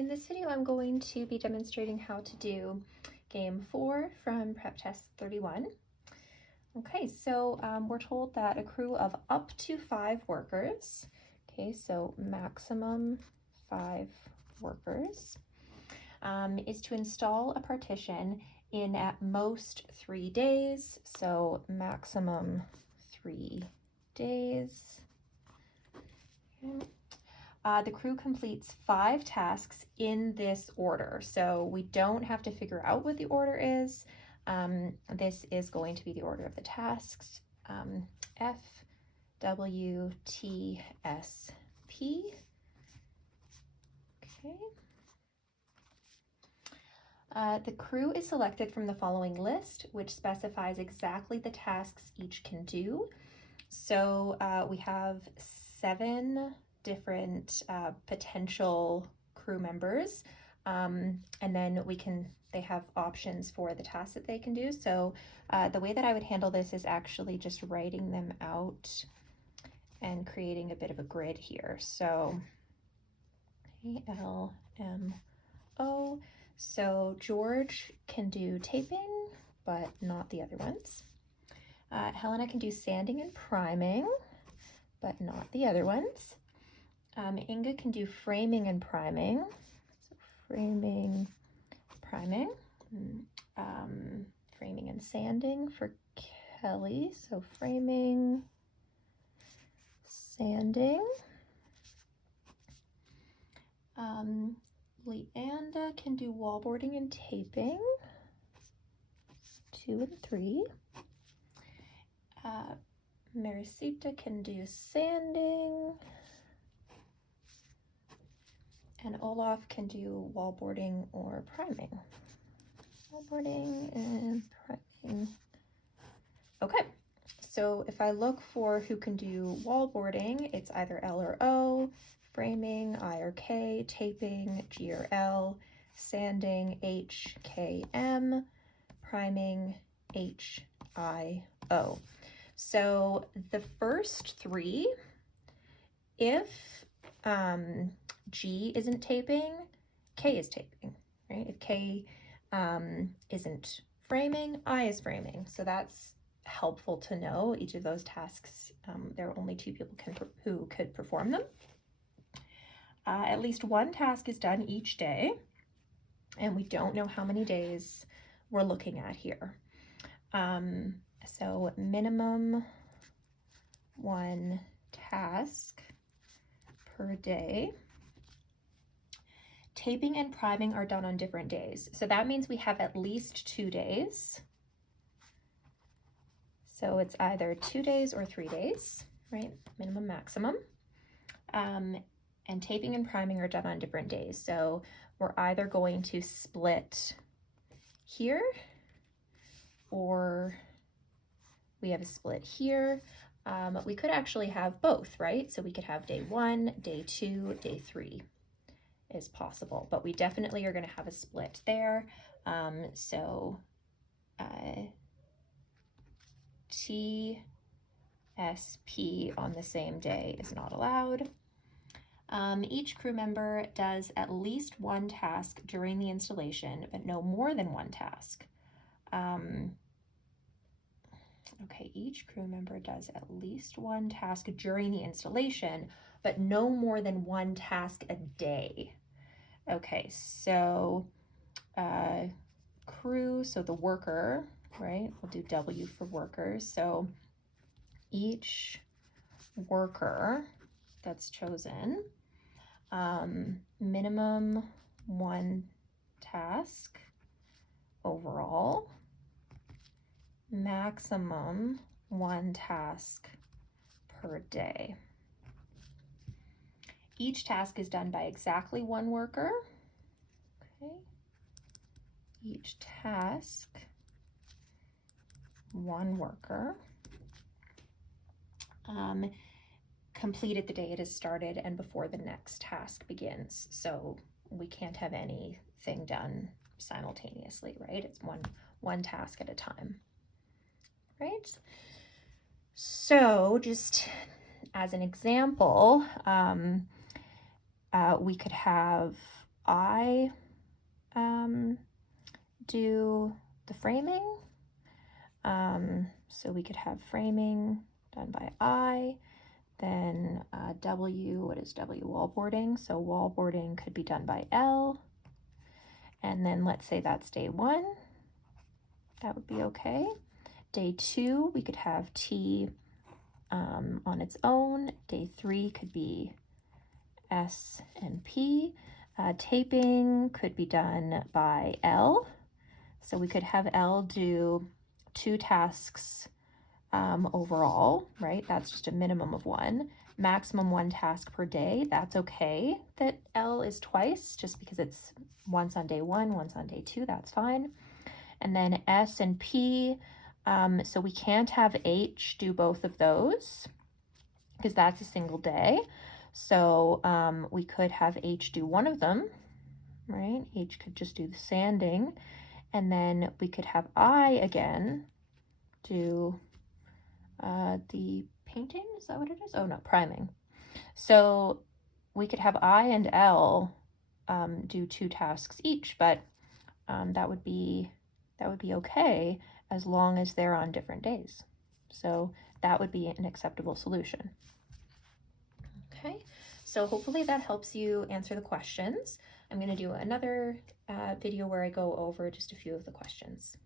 In this video, I'm going to be demonstrating how to do game 4 from Prep Test 31. Okay, so we're told that a crew of up to 5 workers, okay, so maximum 5 workers, is to install a partition in at most 3 days, so maximum 3 days. Okay. The crew completes 5 tasks in this order, so we don't have to figure out what the order is. This is going to be the order of the tasks, F, W, T, S, P. Okay. The crew is selected from the following list, which specifies exactly the tasks each can do. So we have 7 different potential crew members, and then they have options for the tasks that they can do. So the way that I would handle this is actually just writing them out and creating a bit of a grid here. So A-L-M-O. So George can do taping, but not the other ones. Helena can do sanding and priming, but not the other ones. Inga can do framing and priming. So framing, priming. Framing and sanding for Kelly. So framing, sanding. Leanda can do wallboarding and taping. 2 and 3. Maricita can do sanding. And Olaf can do wallboarding or priming. Wallboarding and priming. Okay, so if I look for who can do wallboarding, it's either L or O, framing, I or K, taping, G or L, sanding, H, K, M, priming, H, I, O. So the first 3, if G isn't taping, K is taping, right? If K isn't framing, I is framing. So that's helpful to know. Each of those tasks, there are only 2 people who could perform them. At least 1 task is done each day, and we don't know how many days we're looking at here. So minimum 1 task per day. Taping and priming are done on different days. So that means we have at least 2 days. So it's either 2 days or 3 days, right? Minimum, maximum. And taping and priming are done on different days. So we're either going to split here, or we have a split here. We could actually have both, right? So we could have day 1, day 2, day 3 is possible, but we definitely are going to have a split there. TSP on the same day is not allowed. Each crew member does at least 1 task during the installation, but no more than 1 task. Okay, each crew member does at least 1 task during the installation, but no more than 1 task a day. Okay, so crew, so the worker, right? We'll do W for workers. So each worker that's chosen, minimum 1 task overall, maximum 1 task per day. Each task is done by exactly 1 worker. Okay. Each task, 1 worker. Completed the day it is started and before the next task begins. So we can't have anything done simultaneously, right? It's one task at a time, right? So just as an example, we could have I do the framing. So we could have framing done by I, then W, what is W? Wallboarding. So wallboarding could be done by L. And then let's say that's day 1. That would be okay. Day 2, we could have T on its own. Day 3 could be S and P. Taping could be done by L. So we could have L do 2 tasks overall, right? That's just a minimum of 1. Maximum 1 task per day. That's okay that L is twice, just because it's once on day 1, once on day 2. That's fine. And then S and P. So we can't have H do both of those because that's a single day. So we could have H do one of them, right? H could just do the sanding. And then we could have I again do the painting. Is that what it is? Oh, no, priming. So we could have I and L do 2 tasks each, but that would be okay as long as they're on different days. So that would be an acceptable solution. Okay, so hopefully that helps you answer the questions. I'm going to do another video where I go over just a few of the questions.